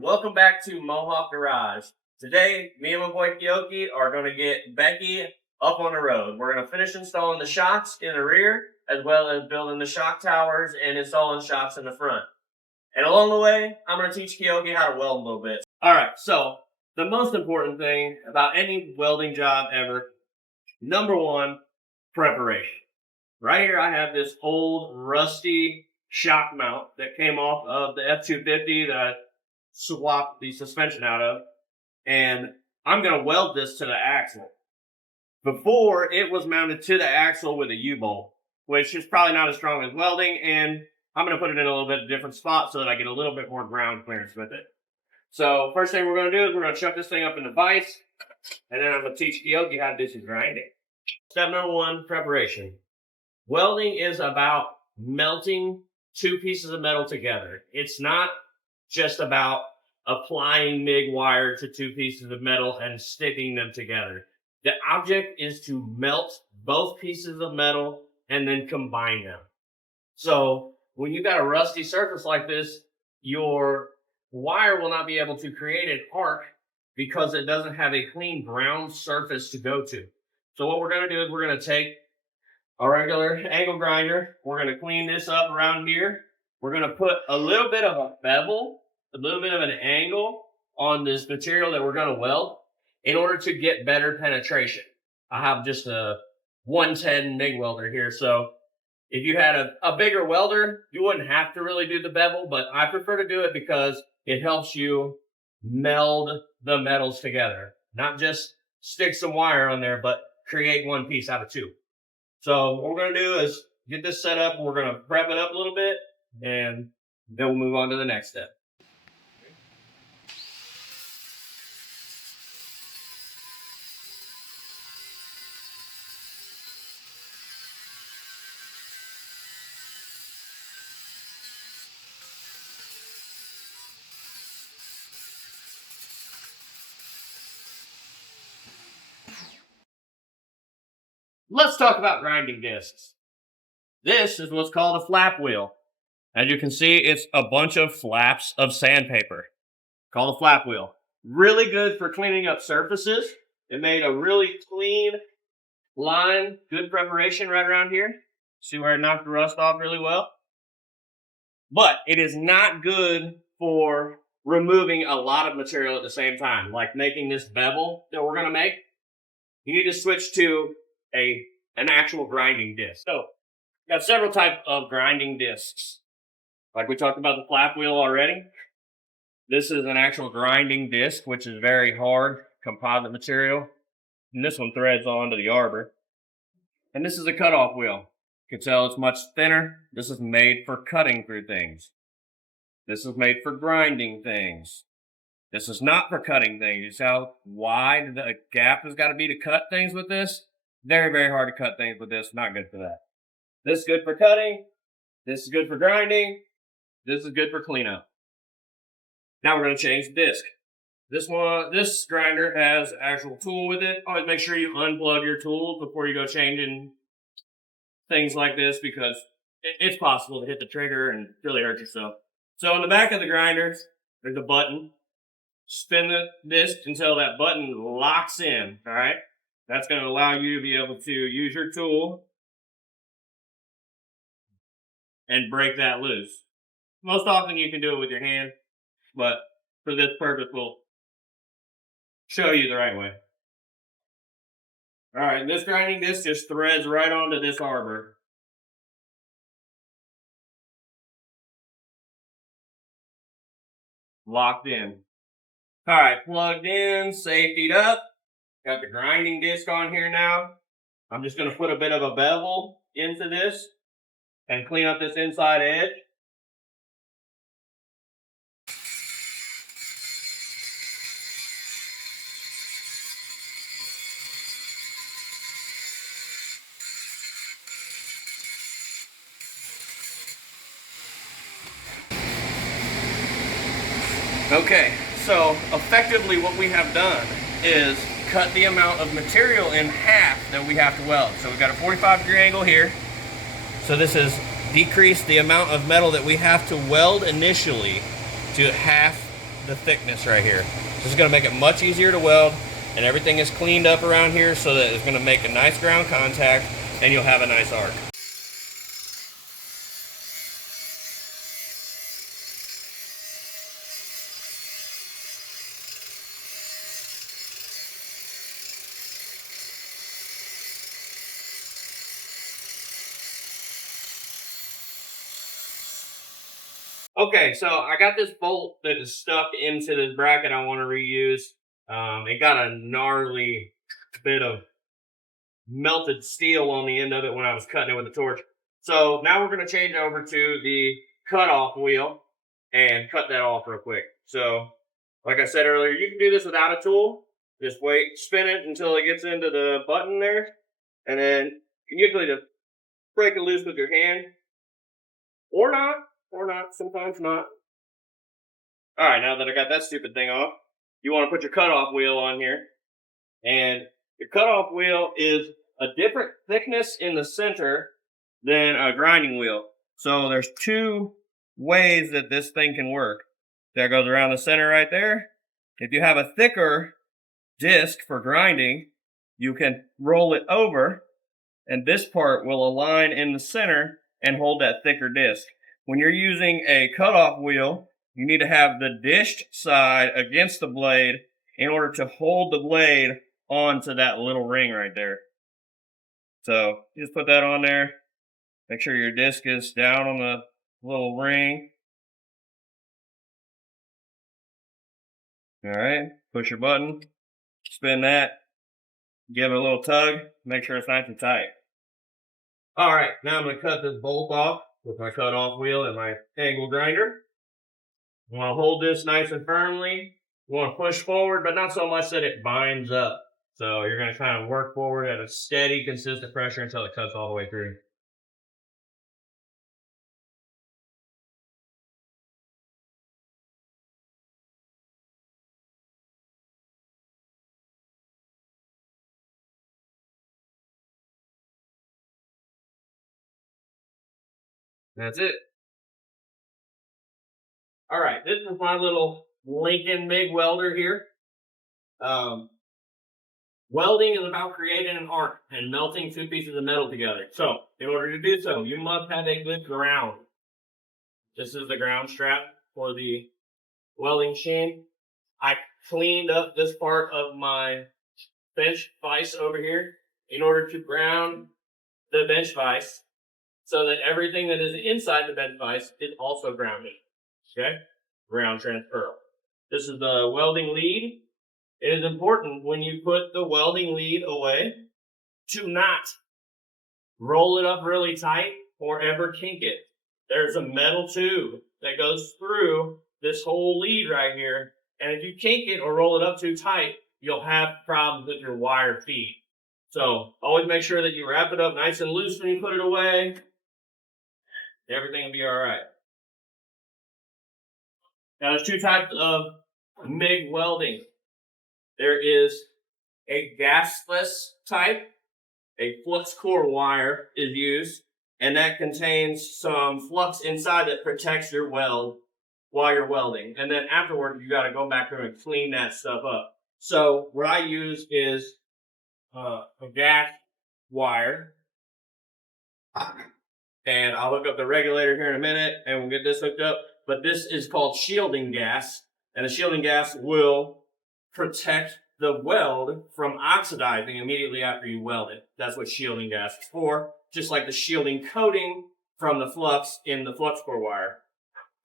welcome back to Mohawk-Garage. Today, me and my boy Kyoki are going to get Becky up on the road. We're going to finish installing the shocks in the rear, as well as building the shock towers and installing shocks in the front. And along the way, I'm going to teach Kyoki how to weld a little bit. Alright, so the most important thing about any welding job ever, number one, preparation. Right here I have this old rusty shock mount that came off of the F-250 that I swapped the suspension out of, and I'm going to weld this to the axle. Before, it was mounted to the axle with a U-bolt, which is probably not as strong as welding, and I'm going to put it in a little bit different spot so that I get a little bit more ground clearance with it. So first thing we're going to do is we're going to chuck this thing up in the vise, and then I'm going to teach Kyoki how to do some grinding. Step number one, preparation. Welding is about melting two pieces of metal together. It's not just about applying MIG wire to two pieces of metal and sticking them together. The object is to melt both pieces of metal and then combine them. So when you've got a rusty surface like this, your wire will not be able to create an arc because it doesn't have a clean ground surface to go to. So what we're going to do is we're going to take a regular angle grinder. We're going to clean this up around here. We're going to put a little bit of a bevel, a little bit of an angle on this material that we're going to weld in order to get better penetration. I have just a 110 MIG welder here, so if you had a bigger welder, you wouldn't have to really do the bevel, but I prefer to do it because it helps you meld the metals together. Not just stick some wire on there, but create one piece out of two. So what we're going to do is get this set up. We're going to prep it up a little bit, and then we'll move on to the next step. Let's talk about grinding discs. This is what's called a flap wheel. As you can see, it's a bunch of flaps of sandpaper called a flap wheel. Really good for cleaning up surfaces. It made a really clean line, good preparation right around here. See where it knocked the rust off really well? But it is not good for removing a lot of material at the same time, like making this bevel that we're going to make. You need to switch to an actual grinding disc. So, got several types of grinding discs. Like we talked about the flap wheel already. This is an actual grinding disc, which is very hard composite material. And this one threads onto the arbor. And this is a cutoff wheel. You can tell it's much thinner. This is made for cutting through things. This is made for grinding things. This is not for cutting things. You see how wide the gap has got to be to cut things with this? Very, very hard to cut things with this. Not good for that. This is good for cutting. This is good for grinding. This is good for cleanup. Now we're going to change the disc. This grinder has an actual tool with it. Always make sure you unplug your tools before you go changing things like this because it's possible to hit the trigger and really hurt yourself. So on the back of the grinder, there's a button. Spin the disc until that button locks in, all right? That's going to allow you to be able to use your tool and break that loose. Most often you can do it with your hand, but for this purpose we'll show you the right way. Alright, this grinding disc just threads right onto this arbor. Locked in. Alright, plugged in, safetied up. Got the grinding disc on here now. I'm just going to put a bit of a bevel into this and clean up this inside edge. Okay, so effectively what we have done is cut the amount of material in half that we have to weld. So we've got a 45-degree angle here. So this has decreased the amount of metal that we have to weld initially to half the thickness right here. This is going to make it much easier to weld, and everything is cleaned up around here so that it's going to make a nice ground contact and you'll have a nice arc. Okay, so I got this bolt that is stuck into this bracket I want to reuse. It got a gnarly bit of melted steel on the end of it when I was cutting it with a torch. So now we're going to change over to the cutoff wheel and cut that off real quick. So, like I said earlier, you can do this without a tool. Just wait, spin it until it gets into the button there, and then you can usually just break it loose with your hand, or not, sometimes not. All right, now that I got that stupid thing off, you want to put your cutoff wheel on here, and your cutoff wheel is a different thickness in the center than a grinding wheel. So there's two ways that this thing can work. That goes around the center right there. If you have a thicker disc for grinding, you can roll it over, and this part will align in the center and hold that thicker disc. When you're using a cutoff wheel, you need to have the dished side against the blade in order to hold the blade onto that little ring right there. So you just put that on there. Make sure your disc is down on the little ring. All right, push your button, spin that, give it a little tug, make sure it's nice and tight. All right, now I'm going to cut this bolt off with my cutoff wheel and my angle grinder. You want to hold this nice and firmly. You want to push forward, but not so much that it binds up. So you're going to kind of work forward at a steady, consistent pressure until it cuts all the way through. That's it. All right, this is my little Lincoln MIG welder here. Welding is about creating an arc and melting two pieces of metal together. So, in order to do so, you must have a good ground. This is the ground strap for the welding machine. I cleaned up this part of my bench vise over here in order to ground the bench vise so that everything that is inside the bench vise is also grounded. Okay? Ground transfer. This is the welding lead. It is important when you put the welding lead away to not roll it up really tight or ever kink it. There's a metal tube that goes through this whole lead right here, and if you kink it or roll it up too tight, you'll have problems with your wire feed. So always make sure that you wrap it up nice and loose when you put it away. Everything will be all right. Now there's two types of MIG welding. There is a gasless type. A flux core wire is used, and that contains some flux inside that protects your weld while you're welding. And then afterward, you got to go back through and clean that stuff up. So what I use is a gas wire. And I'll hook up the regulator here in a minute, and we'll get this hooked up. But this is called shielding gas, and the shielding gas will protect the weld from oxidizing immediately after you weld it. That's what shielding gas is for, just like the shielding coating from the flux in the flux core wire.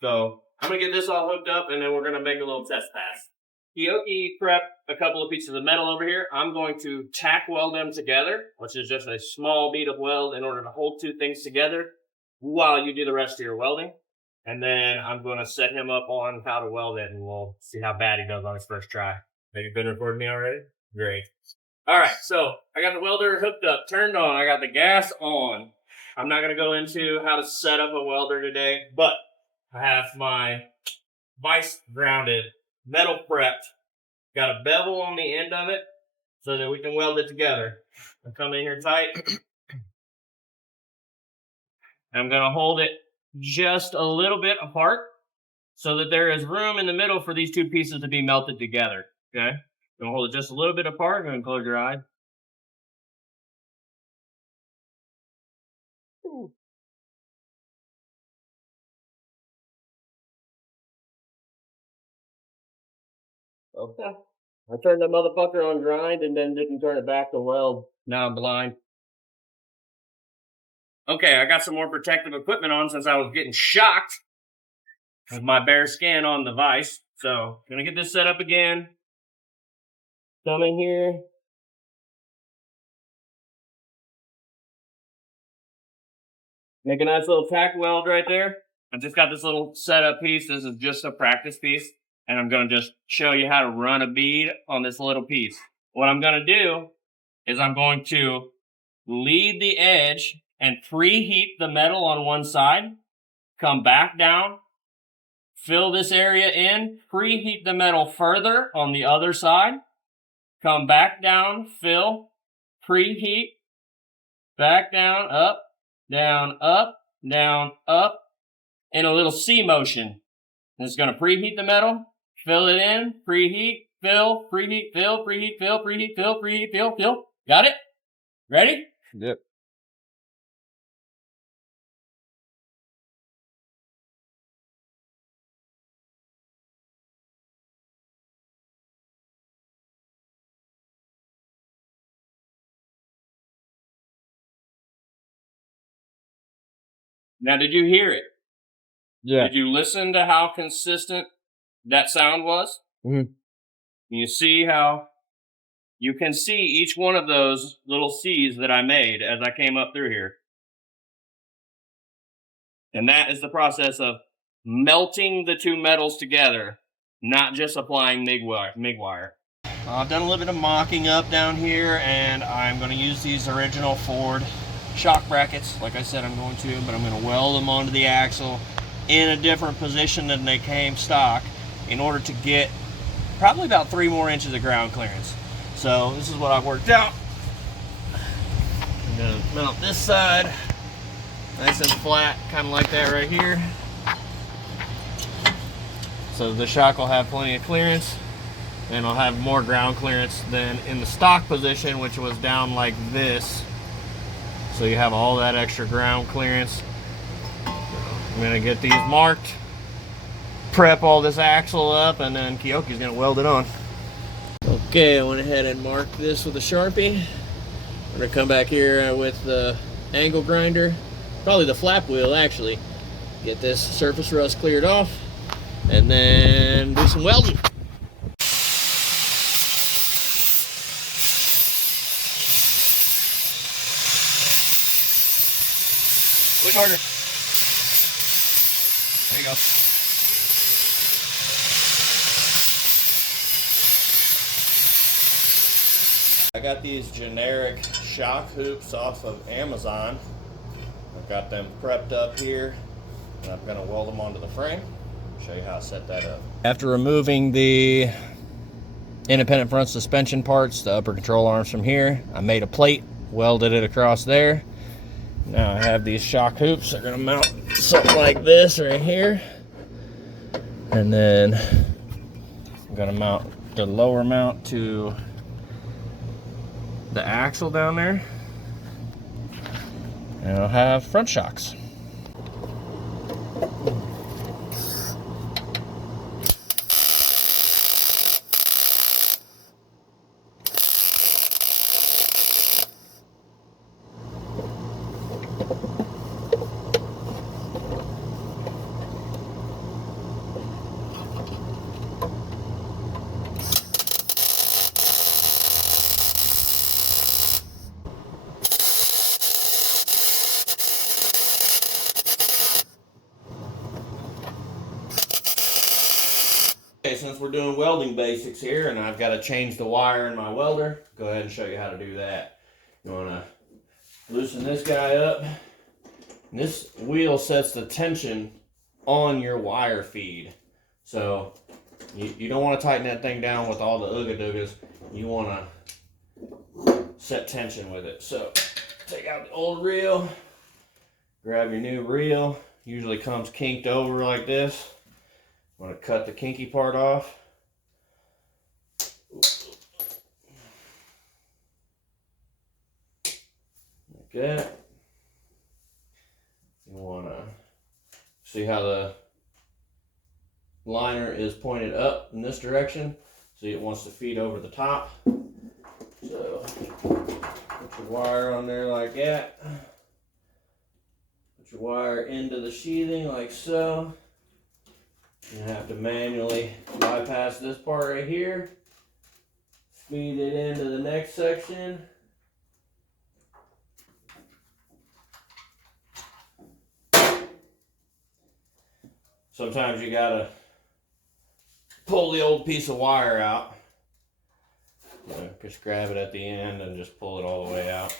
So I'm going to get this all hooked up, and then we're going to make a little test pass. Kyoki prepped a couple of pieces of metal over here. I'm going to tack weld them together, which is just a small bead of weld in order to hold two things together while you do the rest of your welding. And then I'm going to set him up on how to weld it, and we'll see how bad he does on his first try. Have you been recording me already? Great. All right, so I got the welder hooked up, turned on. I got the gas on. I'm not going to go into how to set up a welder today, but I have my vise grounded, metal prepped. Got a bevel on the end of it so that we can weld it together. I'll come in here tight. I'm going to hold it just a little bit apart so that there is room in the middle for these two pieces to be melted together. Okay? You're gonna hold it just a little bit apart. Go ahead and close your eyes. Okay. I turned that motherfucker on grind and then didn't turn it back to weld. Now I'm blind. Okay, I got some more protective equipment on since I was getting shocked with my bare skin on the vise. So, gonna get this set up again. Come in here. Make a nice little tack weld right there. I just got this little setup piece. This is just a practice piece. And I'm gonna just show you how to run a bead on this little piece. What I'm gonna do is I'm going to lead the edge and preheat the metal on one side. Come back down. Fill this area in. Preheat the metal further on the other side. Come back down. Fill. Preheat. Back down. Up. Down. Up. Down. Up. In a little C motion. And it's going to preheat the metal. Fill it in. Preheat. Fill. Preheat. Fill. Preheat. Fill. Preheat. Fill. Preheat. Fill. Fill. Got it? Ready? Yep. Now, did you hear it? Yeah. Did you listen to how consistent that sound was? Mm-hmm. You see how you can see each one of those little C's that I made as I came up through here. And that is the process of melting the two metals together, not just applying MIG wire. I've done a little bit of mocking up down here, and I'm going to use these original Ford shock brackets. Like I said, I'm going to, but I'm going to weld them onto the axle in a different position than they came stock in order to get probably about 3 more inches of ground clearance. So this is what I've worked out. I'm going to mount this side nice and flat, kind of like that right here. So the shock will have plenty of clearance, and I'll have more ground clearance than in the stock position, which was down like this. So you have all that extra ground clearance. I'm gonna get these marked, prep all this axle up, and then Kyoki's gonna weld it on. Okay, I went ahead and marked this with a Sharpie. I'm gonna come back here with the angle grinder, probably the flap wheel actually. Get this surface rust cleared off, and then do some welding. Push harder. There you go. I got these generic shock hoops off of Amazon. I've got them prepped up here, and I'm going to weld them onto the frame. Show you how to set that up. After removing the independent front suspension parts, the upper control arms from here, I made a plate, welded it across there. Now I have these shock hoops. They're going to mount something like this right here. And then I'm going to mount the lower mount to the axle down there. And I'll have front shocks. Okay, since we're doing welding basics here and I've got to change the wire in my welder, go ahead and show you how to do that. You want to loosen this guy up. And this wheel sets the tension on your wire feed. So you don't want to tighten that thing down with all the ooga-doogas. You want to set tension with it. So take out the old reel, grab your new reel. Usually comes kinked over like this. I'm going to cut the kinky part off. Like that. You want to see how the liner is pointed up in this direction. See, it wants to feed over the top. So put your wire on there like that. Put your wire into the sheathing like so. You have to manually bypass this part right here. Feed it into the next section. Sometimes you gotta pull the old piece of wire out. Just grab it at the end and just pull it all the way out.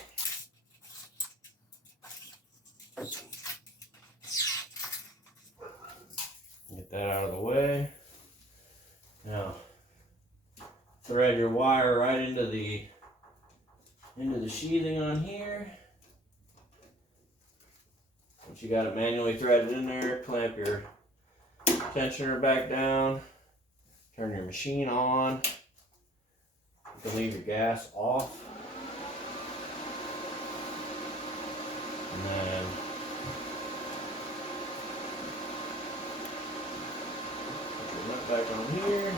Get that out of the way. Now, thread your wire right into the sheathing on here. Once you got it manually threaded in there, clamp your tensioner back down. Turn your machine on. You can leave your gas off. And then put your nut back on here.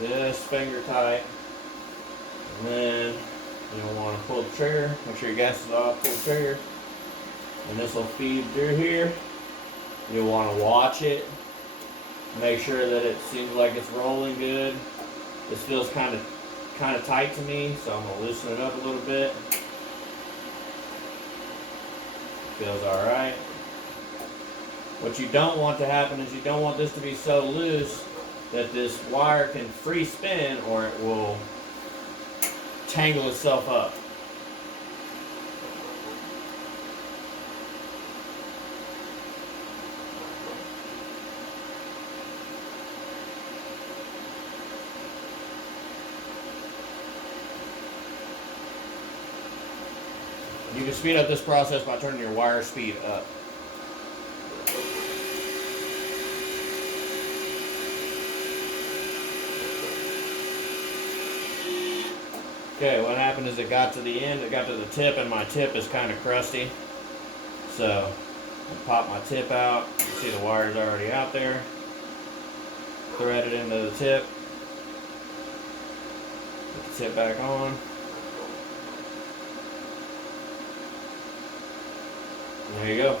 Just finger tight. And then you'll want to pull the trigger. Make sure your gas is off. Pull the trigger. And this will feed through here. You'll want to watch it. Make sure that it seems like it's rolling good. This feels kind of tight to me, so I'm gonna loosen it up a little bit. Feels all right. What you don't want to happen is you don't want this to be so loose that this wire can free spin, or it will tangle itself up. You can speed up this process by turning your wire speed up. Okay, what happened is it got to the end, it got to the tip, and my tip is kind of crusty. So, I pop my tip out. You see the wire's already out there. Thread it into the tip. Put the tip back on. And there you go.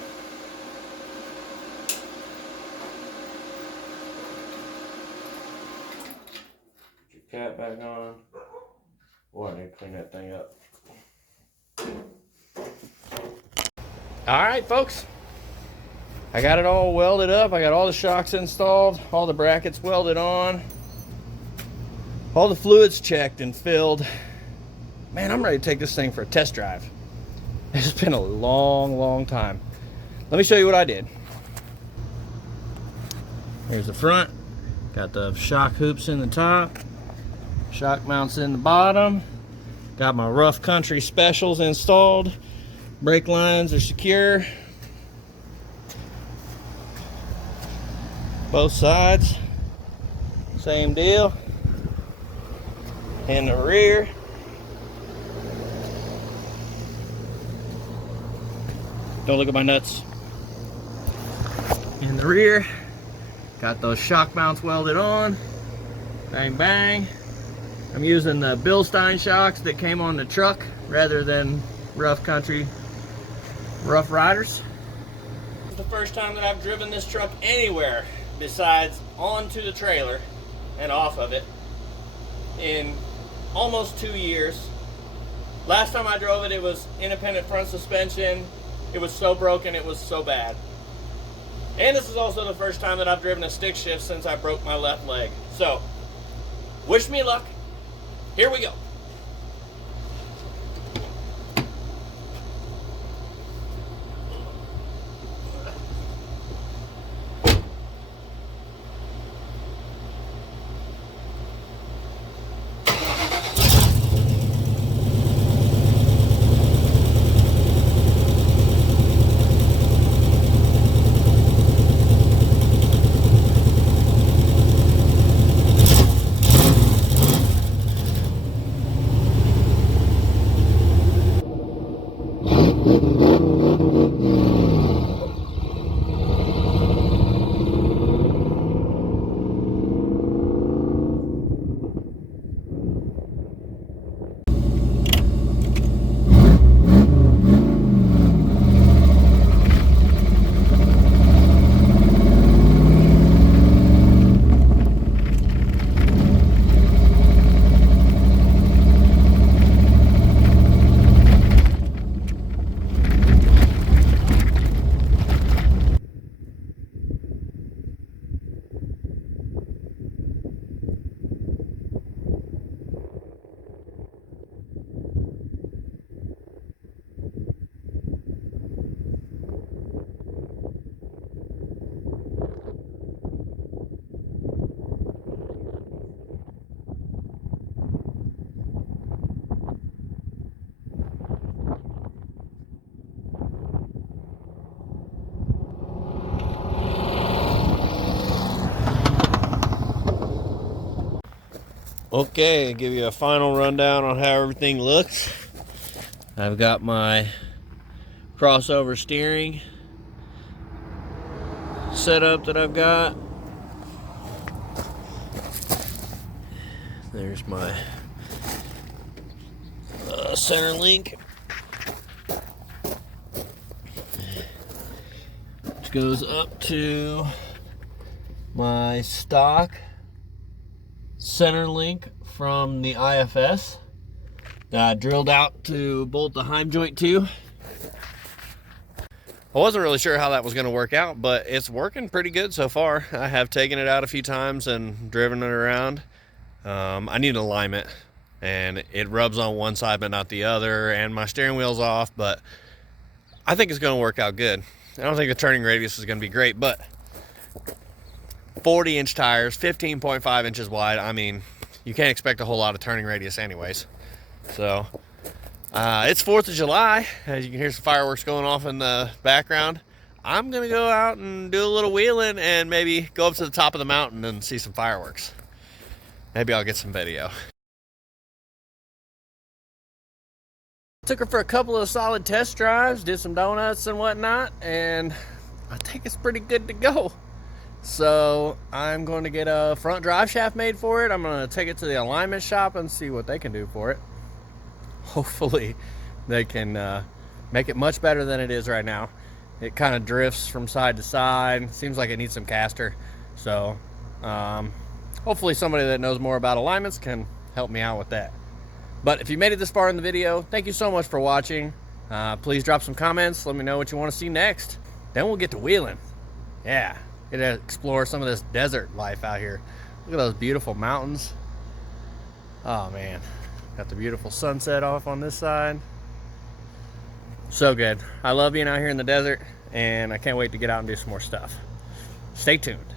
Put your cap back on. Boy, I need to clean that thing up. Alright, folks. I got it all welded up. I got all the shocks installed, all the brackets welded on, all the fluids checked and filled. Man, I'm ready to take this thing for a test drive. It's been a long time. Let me show you what I did. Here's the front. Got the shock hoops in the top. Shock mounts in the bottom. Got my rough country specials installed. Brake lines are secure. Both sides. Same deal. In the rear. Don't look at my nuts. In the rear, got those shock mounts welded on. Bang, bang. I'm using the Bilstein shocks that came on the truck rather than rough country Rough Riders. This is the first time that I've driven this truck anywhere besides onto the trailer and off of it in almost 2 years. Last time I drove it, it was independent front suspension. It was so broken, it was so bad. And this is also the first time that I've driven a stick shift since I broke my left leg. So, wish me luck. Here we go. Okay, give you a final rundown on how everything looks. I've got my crossover steering setup that I've got. There's my center link, which goes up to my stock center link from the IFS that I drilled out to bolt the heim joint to. I wasn't really sure how that was going to work out, but it's working pretty good so far. I have taken it out a few times and driven it around. I need an alignment, and it rubs on one side but not the other, and my steering wheel's off, but I think it's going to work out good. I don't think the turning radius is going to be great, but 40-inch tires, 15.5 inches wide. I mean, you can't expect a whole lot of turning radius anyways. So it's 4th of July. As you can hear some fireworks going off in the background. I'm going to go out and do a little wheeling and maybe go up to the top of the mountain and see some fireworks. Maybe I'll get some video. Took her for a couple of solid test drives, did some donuts and whatnot, and I think it's pretty good to go. So I'm going to get a front drive shaft made for it. I'm going to take it to the alignment shop and see what they can do for it. Hopefully they can make it much better than it is right now. It kind of drifts from side to side. Seems like it needs some caster. So hopefully somebody that knows more about alignments can help me out with that. But if you made it this far in the video, thank you so much for watching. Please drop some comments. Let me know what you want to see next. Then we'll get to wheeling. Yeah, get to explore some of this desert life out here. Look at those beautiful mountains. Oh man, got the beautiful sunset off on this side. So good. I love being out here in the desert, and I can't wait to get out and do some more stuff. Stay tuned.